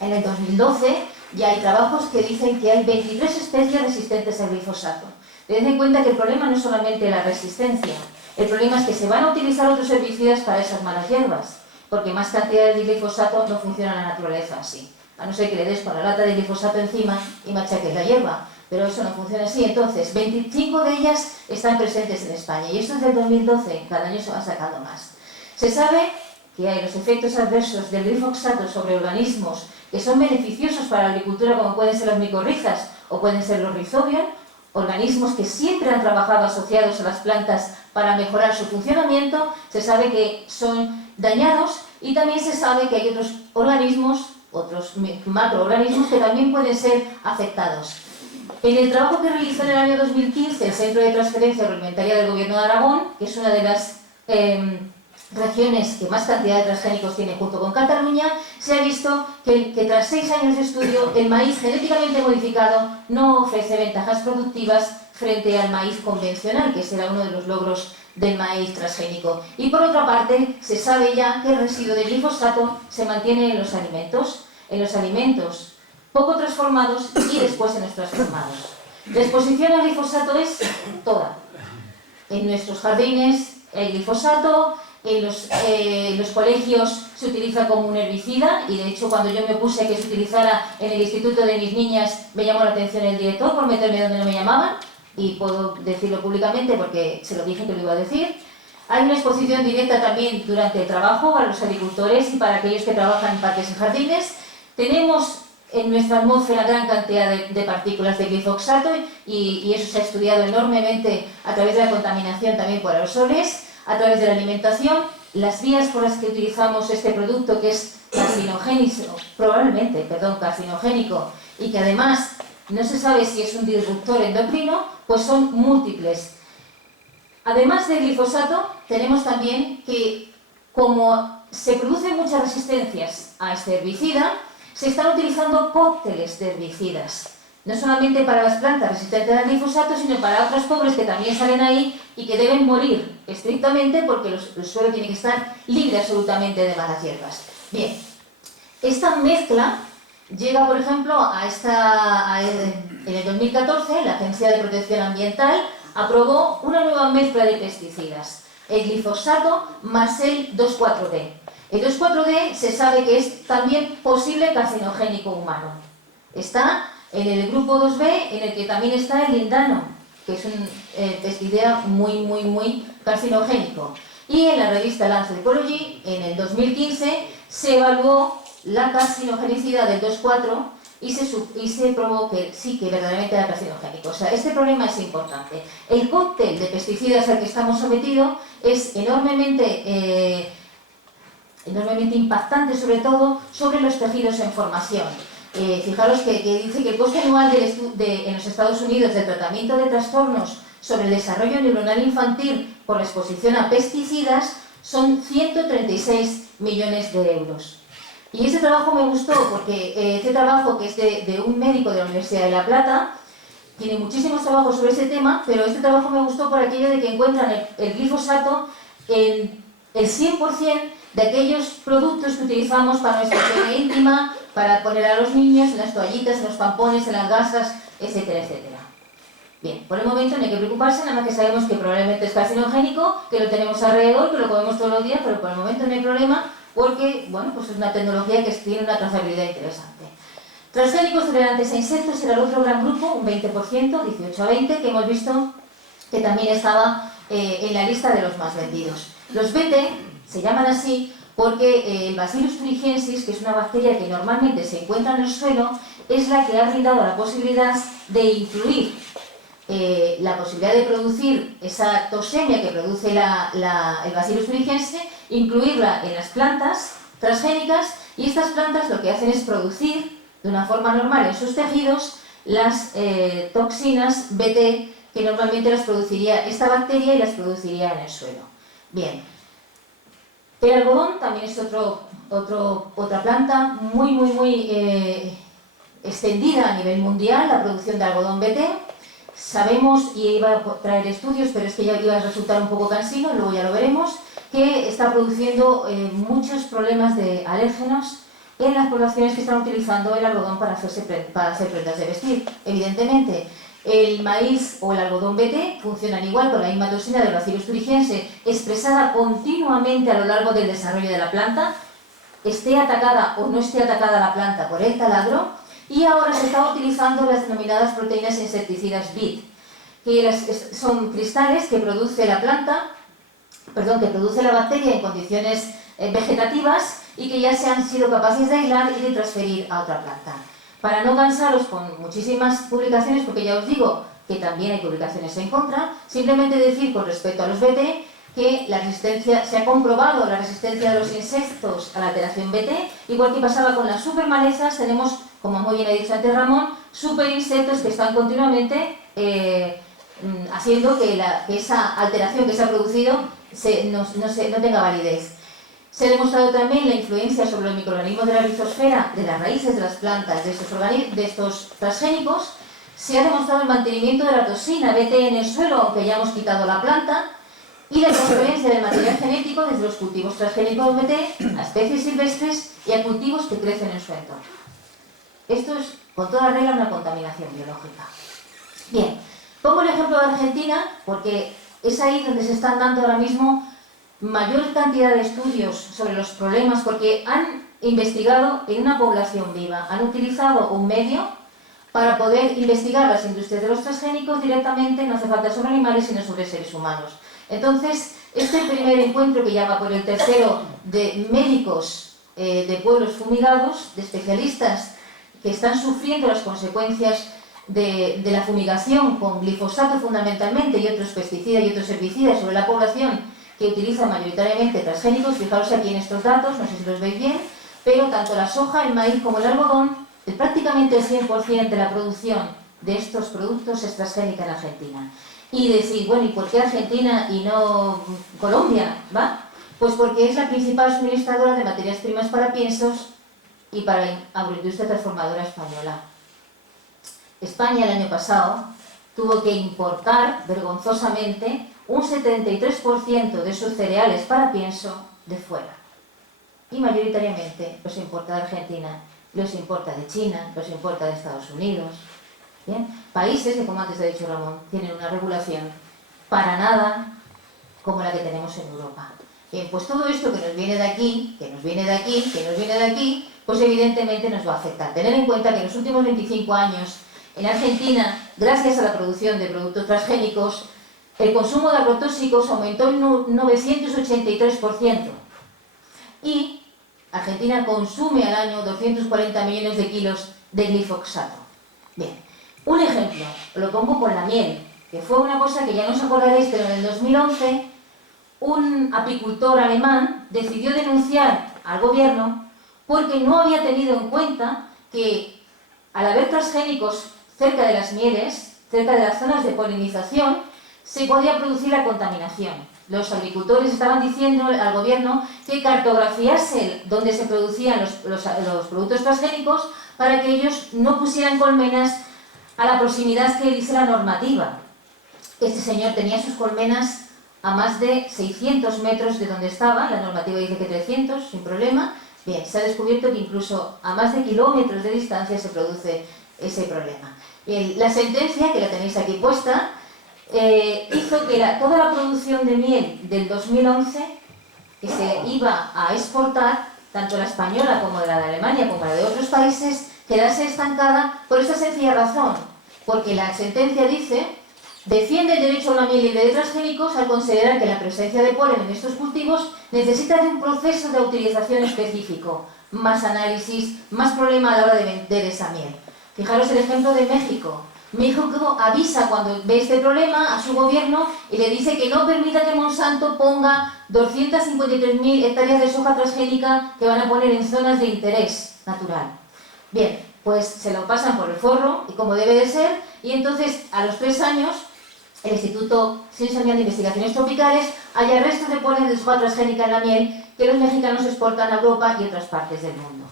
En el 2012 ya hay trabajos que dicen que hay 23 especies resistentes al glifosato. Tened en cuenta que el problema no es solamente la resistencia, el problema es que se van a utilizar otros herbicidas para esas malas hierbas, porque más cantidades de glifosato no funciona en la naturaleza así, a no ser que le des con la lata de glifosato encima y machaques la hierba, pero eso no funciona así. Entonces, 25 de ellas están presentes en España, y esto es del 2012, cada año se van sacando más. Se sabe que hay los efectos adversos del glifosato sobre organismos que son beneficiosos para la agricultura, como pueden ser las micorrizas o pueden ser los rhizobium, organismos que siempre han trabajado asociados a las plantas para mejorar su funcionamiento. Se sabe que son dañados, y también se sabe que hay otros organismos, otros macroorganismos que también pueden ser afectados. En el trabajo que realizó en el año 2015 el Centro de Transferencia Agroalimentaria del Gobierno de Aragón, que es una de las regiones que más cantidad de transgénicos tiene junto con Cataluña, se ha visto que tras 6 años de estudio el maíz genéticamente modificado no ofrece ventajas productivas frente al maíz convencional, que será uno de los logros del maíz transgénico. Y por otra parte, se sabe ya que el residuo de glifosato se mantiene en los alimentos poco transformados y después en los transformados. La exposición al glifosato es toda. En nuestros jardines hay glifosato, en los colegios se utiliza como un herbicida, y de hecho cuando yo me puse que se utilizara en el instituto de mis niñas me llamó la atención el director por meterme donde no me llamaban, y puedo decirlo públicamente porque se lo dije que lo iba a decir. Hay una exposición directa también durante el trabajo para los agricultores y para aquellos que trabajan en parques y jardines. Tenemos en nuestra atmósfera gran cantidad de partículas de glifosato, y eso se ha estudiado enormemente a través de la contaminación también por aerosoles, a través de la alimentación, las vías por las que utilizamos este producto, que es carcinogénico, y que además no se sabe si es un disruptor endocrino, pues son múltiples. Además del glifosato, tenemos también que, como se producen muchas resistencias a este herbicida, se están utilizando cócteles de herbicidas, no solamente para las plantas resistentes al glifosato, sino para otros pobres que también salen ahí y que deben morir estrictamente porque el suelo tiene que estar libre absolutamente de malas hierbas. Bien, esta mezcla llega, por ejemplo, en el 2014 la Agencia de Protección Ambiental aprobó una nueva mezcla de pesticidas, el glifosato más el 2,4-D. El 2,4-D se sabe que es también posible carcinogénico humano. Está en el grupo 2B, en el que también está el lindano, que es un pesticida muy carcinogénico. Y en la revista Lancet Ecology, en el 2015, se evaluó la carcinogenicidad del 2,4 y se probó que sí, que verdaderamente era carcinogénico. O sea, este problema es importante. El cóctel de pesticidas al que estamos sometidos es enormemente impactante, sobre todo sobre los tejidos en formación. Fijaros que dice que el coste anual en los Estados Unidos del tratamiento de trastornos sobre el desarrollo neuronal infantil por la exposición a pesticidas son 136 millones de euros. Y este trabajo me gustó porque este trabajo, que es de un médico de la Universidad de La Plata, tiene muchísimos trabajos sobre ese tema, pero este trabajo me gustó por aquello de que encuentran el glifosato en el 100% de aquellos productos que utilizamos para nuestra higiene íntima, para poner a los niños en las toallitas, en los tampones, en las gasas, etcétera, etcétera. Bien, por el momento no hay que preocuparse, nada más que sabemos que probablemente es carcinogénico, que lo tenemos alrededor, que lo comemos todos los días, pero por el momento no hay problema porque, bueno, pues es una tecnología que tiene una trazabilidad interesante. Transgénicos tolerantes a insectos era el otro gran grupo, un 20%, 18 a 20, que hemos visto que también estaba en la lista de los más vendidos. Los BT se llaman así porque el Bacillus thuringiensis, que es una bacteria que normalmente se encuentra en el suelo, es la que ha brindado la posibilidad de incluir la posibilidad de producir esa toxemia que produce el Bacillus thuringiensis, incluirla en las plantas transgénicas, y estas plantas lo que hacen es producir de una forma normal en sus tejidos las toxinas BT que normalmente las produciría esta bacteria y las produciría en el suelo. Bien, el algodón también es otra planta muy extendida a nivel mundial, la producción de algodón BT. Sabemos, y iba a traer estudios, pero es que ya iba a resultar un poco cansino, luego ya lo veremos, que está produciendo muchos problemas de alérgenos en las poblaciones que están utilizando el algodón para hacer prendas de vestir. Evidentemente, el maíz o el algodón BT funcionan igual con la misma toxina del Bacillus thuringiensis expresada continuamente a lo largo del desarrollo de la planta, esté atacada o no esté atacada la planta por el taladro, y ahora se está utilizando las denominadas proteínas insecticidas BIT, que son cristales que produce la planta, que produce la bacteria en condiciones vegetativas y que ya se han sido capaces de aislar y de transferir a otra planta. Para no cansaros con muchísimas publicaciones, porque ya os digo que también hay publicaciones en contra, simplemente decir con respecto a los BT que la resistencia, se ha comprobado la resistencia de los insectos a la alteración BT, igual que pasaba con las supermalezas, tenemos, como muy bien ha dicho antes Ramón, superinsectos que están continuamente haciendo que esa alteración que se ha producido no tenga validez. Se ha demostrado también la influencia sobre los microorganismos de la rizosfera, de las raíces de las plantas, de estos transgénicos. Se ha demostrado el mantenimiento de la toxina BT en el suelo, aunque hayamos quitado la planta, y la transferencia del material genético desde los cultivos transgénicos BT a especies silvestres y a cultivos que crecen en su entorno. Esto es, con toda regla, una contaminación biológica. Bien, pongo el ejemplo de Argentina porque es ahí donde se están dando ahora mismo mayor cantidad de estudios sobre los problemas, porque han investigado en una población viva, han utilizado un medio para poder investigar las industrias de los transgénicos directamente, no hace falta sobre animales, sino sobre seres humanos. Entonces, este primer encuentro, que ya va por el tercero, de médicos de pueblos fumigados, de especialistas que están sufriendo las consecuencias de la fumigación con glifosato fundamentalmente y otros pesticidas y otros herbicidas sobre la población que utiliza mayoritariamente transgénicos. Fijaros aquí en estos datos, no sé si los veis bien, pero tanto la soja, el maíz como el algodón, prácticamente el 100% de la producción de estos productos es transgénica en Argentina. Y decir, bueno, ¿y por qué Argentina y no Colombia? ¿Va? Pues porque es la principal suministradora de materias primas para piensos y para la agroindustria transformadora española. España el año pasado tuvo que importar vergonzosamente un 73% de sus cereales para pienso de fuera. Y mayoritariamente los importa de Argentina, los importa de China, los importa de Estados Unidos. ¿Bien? Países que, como antes ha dicho Ramón, tienen una regulación para nada como la que tenemos en Europa. Bien, pues todo esto que nos viene de aquí, que nos viene de aquí, que nos viene de aquí, pues evidentemente nos va a afectar. Tener en cuenta que en los últimos 25 años en Argentina, gracias a la producción de productos transgénicos, el consumo de agrotóxicos aumentó en un 983%. Y Argentina consume al año 240 millones de kilos de glifosato. Bien, un ejemplo, lo pongo con la miel, que fue una cosa que ya no os acordaréis, pero en el 2011 un apicultor alemán decidió denunciar al gobierno porque no había tenido en cuenta que al haber transgénicos cerca de las mieles, cerca de las zonas de polinización, se podía producir la contaminación. Los agricultores estaban diciendo al gobierno que cartografiase dónde se producían los productos transgénicos para que ellos no pusieran colmenas a la proximidad que dice la normativa. Este señor tenía sus colmenas a más de 600 metros de donde estaba, la normativa dice que 300, sin problema. Bien, se ha descubierto que incluso a más de kilómetros de distancia se produce ese problema. Bien, la sentencia, que la tenéis aquí puesta, hizo que toda la producción de miel del 2011, que se iba a exportar, tanto la española como la de Alemania como la de otros países, quedase estancada por esta sencilla razón, porque la sentencia dice: defiende el derecho a una miel libre de transgénicos al considerar que la presencia de polen en estos cultivos necesita de un proceso de utilización específico, más análisis, más problema a la hora de vender esa miel. Fijaros el ejemplo de México. México avisa cuando ve este problema a su gobierno y le dice que no permita que Monsanto ponga 253.000 hectáreas de soja transgénica que van a poner en zonas de interés natural. Bien, pues se lo pasan por el forro, y como debe de ser, y entonces a los 3 años el Instituto Smithsonian de Investigaciones Tropicales halla restos de polen de soja transgénica en la miel que los mexicanos exportan a Europa y otras partes del mundo.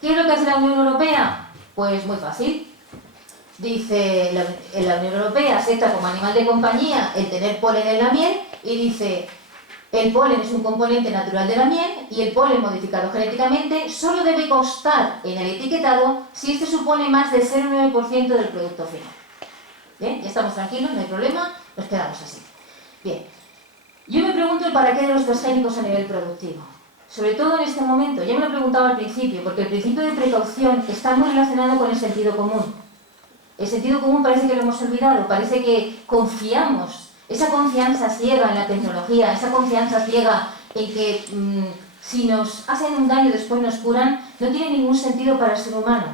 ¿Qué es lo que hace la Unión Europea? Pues muy fácil. Dice, la Unión Europea acepta como animal de compañía el tener polen en la miel y dice: el polen es un componente natural de la miel y el polen modificado genéticamente solo debe constar en el etiquetado si este supone más del 0,9% del producto final. Bien, ya estamos tranquilos, no hay problema, nos quedamos así. Bien, yo me pregunto el para qué de los transgénicos a nivel productivo. Sobre todo en este momento, ya me lo preguntaba al principio, porque el principio de precaución está muy relacionado con el sentido común. El sentido común parece que lo hemos olvidado, parece que confiamos, esa confianza ciega en la tecnología, esa confianza ciega en que si nos hacen un daño y después nos curan, no tiene ningún sentido para el ser humano.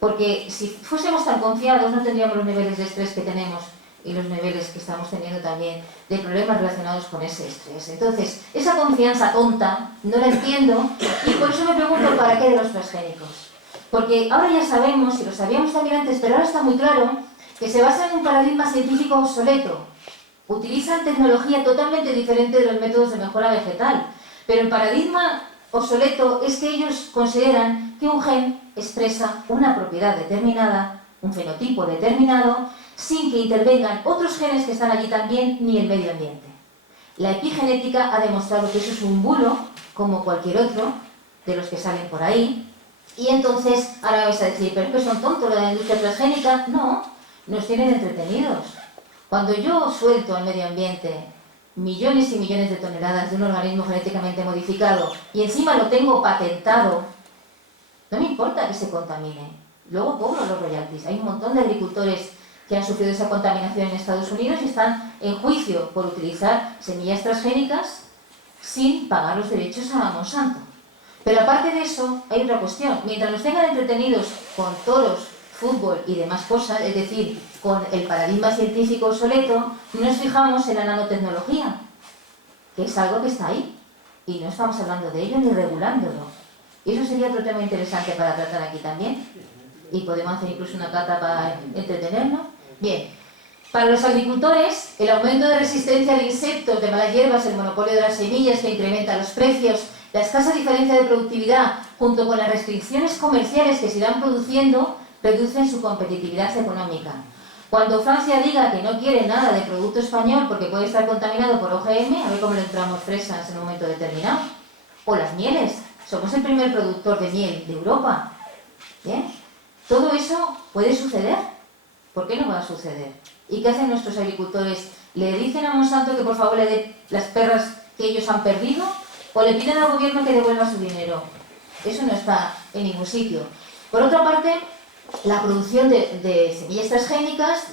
Porque si fuésemos tan confiados no tendríamos los niveles de estrés que tenemos y los niveles que estamos teniendo también de problemas relacionados con ese estrés. Entonces, esa confianza tonta no la entiendo y por eso me pregunto el para qué de los transgénicos. Porque ahora ya sabemos, y lo sabíamos también antes, pero ahora está muy claro, que se basa en un paradigma científico obsoleto. Utilizan tecnología totalmente diferente de los métodos de mejora vegetal. Pero el paradigma obsoleto es que ellos consideran que un gen expresa una propiedad determinada, un fenotipo determinado, sin que intervengan otros genes que están allí también, ni el medio ambiente. La epigenética ha demostrado que eso es un bulo, como cualquier otro, de los que salen por ahí. Y entonces, ahora me vais a decir, ¿pero es que son tontos los de la industria transgénica? No, nos tienen entretenidos. Cuando yo suelto al medio ambiente millones y millones de toneladas de un organismo genéticamente modificado y encima lo tengo patentado, no me importa que se contamine. Luego cobro los royalties. Hay un montón de agricultores que han sufrido esa contaminación en Estados Unidos y están en juicio por utilizar semillas transgénicas sin pagar los derechos a Monsanto. Pero aparte de eso, hay otra cuestión. Mientras nos tengan entretenidos con toros, fútbol y demás cosas, es decir, con el paradigma científico obsoleto, no nos fijamos en la nanotecnología, que es algo que está ahí. Y no estamos hablando de ello ni regulándolo. Y eso sería otro tema interesante para tratar aquí también. Y podemos hacer incluso una cata para entretenernos. Bien, para los agricultores, el aumento de resistencia de insectos, de malas hierbas, el monopolio de las semillas que incrementa los precios, la escasa diferencia de productividad, junto con las restricciones comerciales que se irán produciendo, reducen su competitividad económica. Cuando Francia diga que no quiere nada de producto español porque puede estar contaminado por OGM, a ver cómo le entramos fresas en un momento determinado. O las mieles, somos el primer productor de miel de Europa. ¿Bien? Todo eso puede suceder. ¿Por qué no va a suceder? ¿Y qué hacen nuestros agricultores? ¿Le dicen a Monsanto que por favor le dé las perras que ellos han perdido? ¿O le piden al gobierno que devuelva su dinero? Eso no está en ningún sitio. Por otra parte, la producción de semillas transgénicas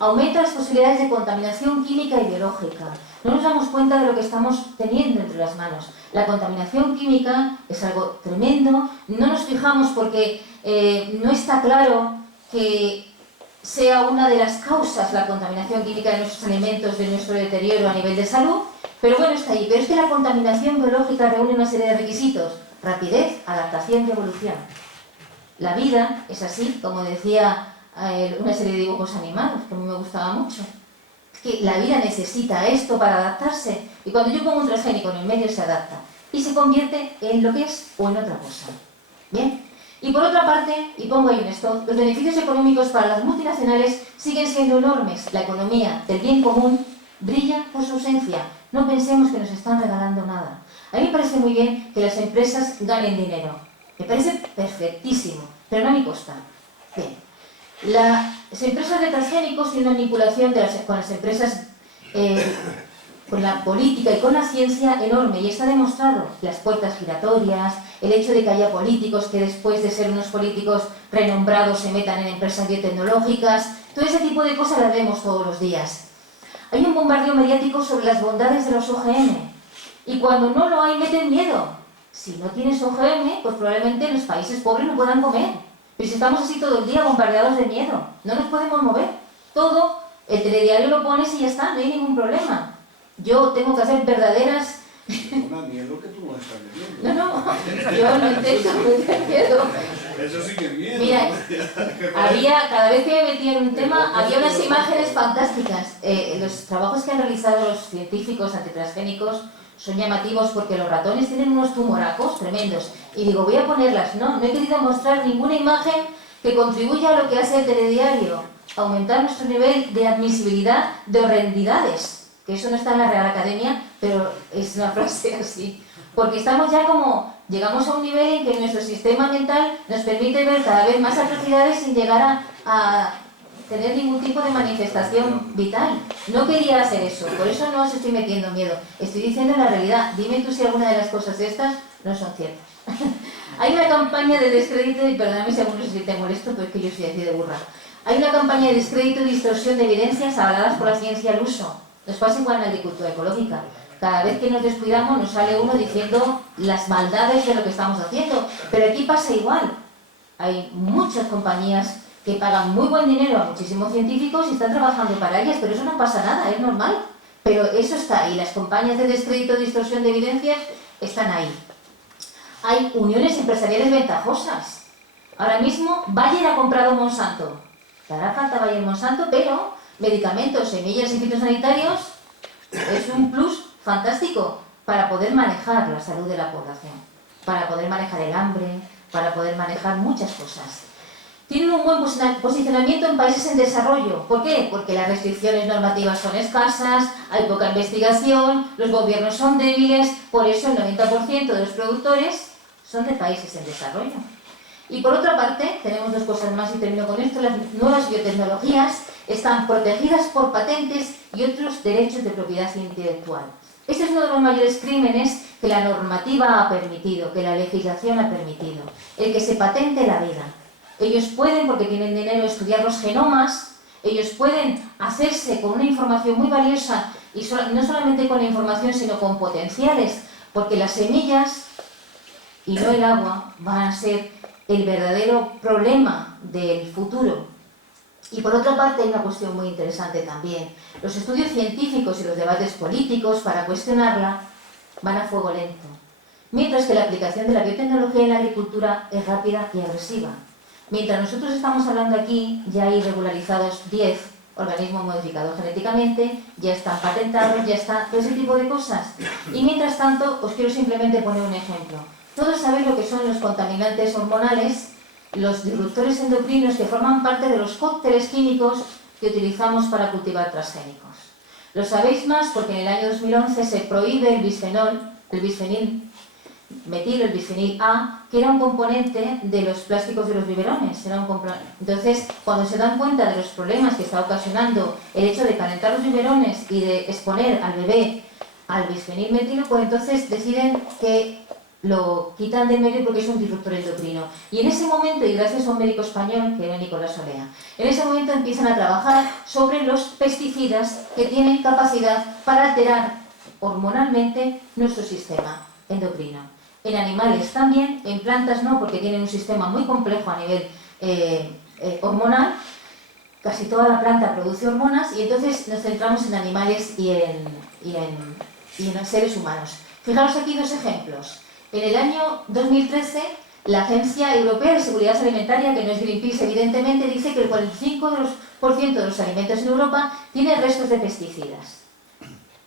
aumenta las posibilidades de contaminación química y biológica. No nos damos cuenta de lo que estamos teniendo entre las manos. La contaminación química es algo tremendo. No nos fijamos porque no está claro que sea una de las causas la contaminación química de nuestros alimentos, de nuestro deterioro a nivel de salud. Pero bueno, está ahí. Pero es que la contaminación biológica reúne una serie de requisitos: rapidez, adaptación y evolución. La vida es así, como decía una serie de dibujos animados, que a mí me gustaba mucho. Es que la vida necesita esto para adaptarse, y cuando yo pongo un transgénico en el medio se adapta, y se convierte en lo que es o en otra cosa. ¿Bien? Y por otra parte, y pongo ahí un stop, los beneficios económicos para las multinacionales siguen siendo enormes. La economía del bien común brilla por su ausencia. No pensemos que nos están regalando nada. A mí me parece muy bien que las empresas ganen dinero. Me parece perfectísimo, pero no a mi costa. Bien. Las empresas de transgénicos tienen una manipulación con las empresas, con la política y con la ciencia enorme, y está demostrado. Las puertas giratorias, el hecho de que haya políticos que después de ser unos políticos renombrados se metan en empresas biotecnológicas, todo ese tipo de cosas las vemos todos los días. Hay un bombardeo mediático sobre las bondades de los OGM, y cuando no lo hay meten miedo. Si no tienes OGM, pues probablemente los países pobres no puedan comer. Pero si estamos así todo el día bombardeados de miedo, no nos podemos mover. Todo, el telediario lo pones y ya está, no hay ningún problema. Yo tengo que hacer verdaderas... Me da miedo que tú no estás viendo. No, yo no intento meter miedo. Eso sí que es miedo. Mira, cada vez que me metía en un tema, había unas imágenes fantásticas. Los trabajos que han realizado los científicos antitransgénicos son llamativos porque los ratones tienen unos tumoracos tremendos. Y digo, voy a ponerlas. No he querido mostrar ninguna imagen que contribuya a lo que hace el telediario, aumentar nuestro nivel de admisibilidad de horrendidades. Que eso no está en la Real Academia, pero es una frase así. Porque estamos ya llegamos a un nivel en que nuestro sistema mental nos permite ver cada vez más atrocidades sin llegar a tener ningún tipo de manifestación vital. No quería hacer eso, por eso no os estoy metiendo miedo. Estoy diciendo la realidad. Dime tú si alguna de las cosas estas no son ciertas. Hay una campaña de descrédito, y perdóname si alguno se te molesto, pero es que yo soy así de burra. Hay una campaña de descrédito y distorsión de evidencias avaladas por la ciencia al uso. Nos pasa igual en la agricultura ecológica. Cada vez que nos descuidamos nos sale uno diciendo las maldades de lo que estamos haciendo. Pero aquí pasa igual. Hay muchas compañías que pagan muy buen dinero a muchísimos científicos y están trabajando para ellas, pero eso no pasa nada, es normal. Pero eso está ahí. Las compañías de descrédito, distorsión de evidencias están ahí. Hay uniones empresariales ventajosas. Ahora mismo Bayer ha comprado Monsanto. Le hará falta Bayer Monsanto, pero medicamentos, semillas y fitosanitarios es un plus fantástico para poder manejar la salud de la población, para poder manejar el hambre, para poder manejar muchas cosas. Tienen un buen posicionamiento en países en desarrollo. ¿Por qué? Porque las restricciones normativas son escasas, hay poca investigación, los gobiernos son débiles, por eso el 90% de los productores son de países en desarrollo. Y por otra parte, tenemos dos cosas más y termino con esto. Las nuevas biotecnologías están protegidas por patentes y otros derechos de propiedad intelectual. Este es uno de los mayores crímenes que la normativa ha permitido, que la legislación ha permitido, el que se patente la vida. Ellos pueden, porque tienen dinero, estudiar los genomas, ellos pueden hacerse con una información muy valiosa, y no solamente con la información, sino con potenciales, porque las semillas y no el agua van a ser el verdadero problema del futuro. Y por otra parte hay una cuestión muy interesante también. Los estudios científicos y los debates políticos para cuestionarla van a fuego lento, mientras que la aplicación de la biotecnología en la agricultura es rápida y agresiva. Mientras nosotros estamos hablando aquí, ya hay regularizados 10 organismos modificados genéticamente, ya están patentados, ya está todo ese tipo de cosas. Y mientras tanto, os quiero simplemente poner un ejemplo. Todos sabéis lo que son los contaminantes hormonales, los disruptores endocrinos que forman parte de los cócteles químicos que utilizamos para cultivar transgénicos. Lo sabéis más porque en el año 2011 se prohíbe el bisfenil metil, el bisfenil A, que era un componente de los plásticos de los biberones. Entonces, cuando se dan cuenta de los problemas que está ocasionando el hecho de calentar los biberones y de exponer al bebé al bisfenil metilo, pues entonces deciden que lo quitan del medio porque es un disruptor endocrino. Y en ese momento, y gracias a un médico español, que era Nicolás Olea, en ese momento empiezan a trabajar sobre los pesticidas que tienen capacidad para alterar hormonalmente nuestro sistema endocrino. En animales también, en plantas no, porque tienen un sistema muy complejo a nivel hormonal. Casi toda la planta produce hormonas y entonces nos centramos en animales y en seres humanos. Fijaros aquí dos ejemplos. En el año 2013, la Agencia Europea de Seguridad Alimentaria, que no es Greenpeace evidentemente, dice que el 45% de los alimentos en Europa tienen restos de pesticidas.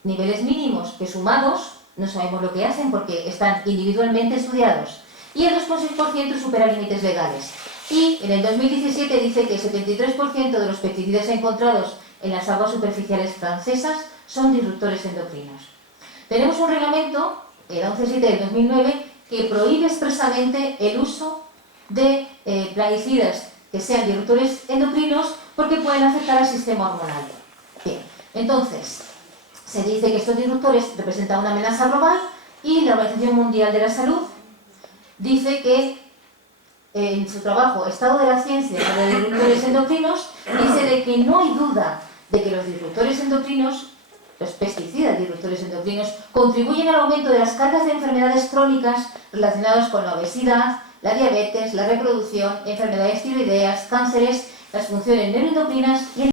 Niveles mínimos que sumados no sabemos lo que hacen porque están individualmente estudiados. Y el 2,6% supera límites legales. Y en el 2017 dice que el 73% de los pesticidas encontrados en las aguas superficiales francesas son disruptores endocrinos. Tenemos un reglamento, el 11.7 del 2009, que prohíbe expresamente el uso de plaguicidas que sean disruptores endocrinos porque pueden afectar al sistema hormonal. Bien, entonces, se dice que estos disruptores representan una amenaza global y la Organización Mundial de la Salud dice que en su trabajo Estado de la Ciencia sobre disruptores endocrinos dice de que no hay duda de que los disruptores endocrinos, los pesticidas disruptores endocrinos, contribuyen al aumento de las cargas de enfermedades crónicas relacionadas con la obesidad, la diabetes, la reproducción, enfermedades tiroideas, cánceres, las funciones neuroendocrinas y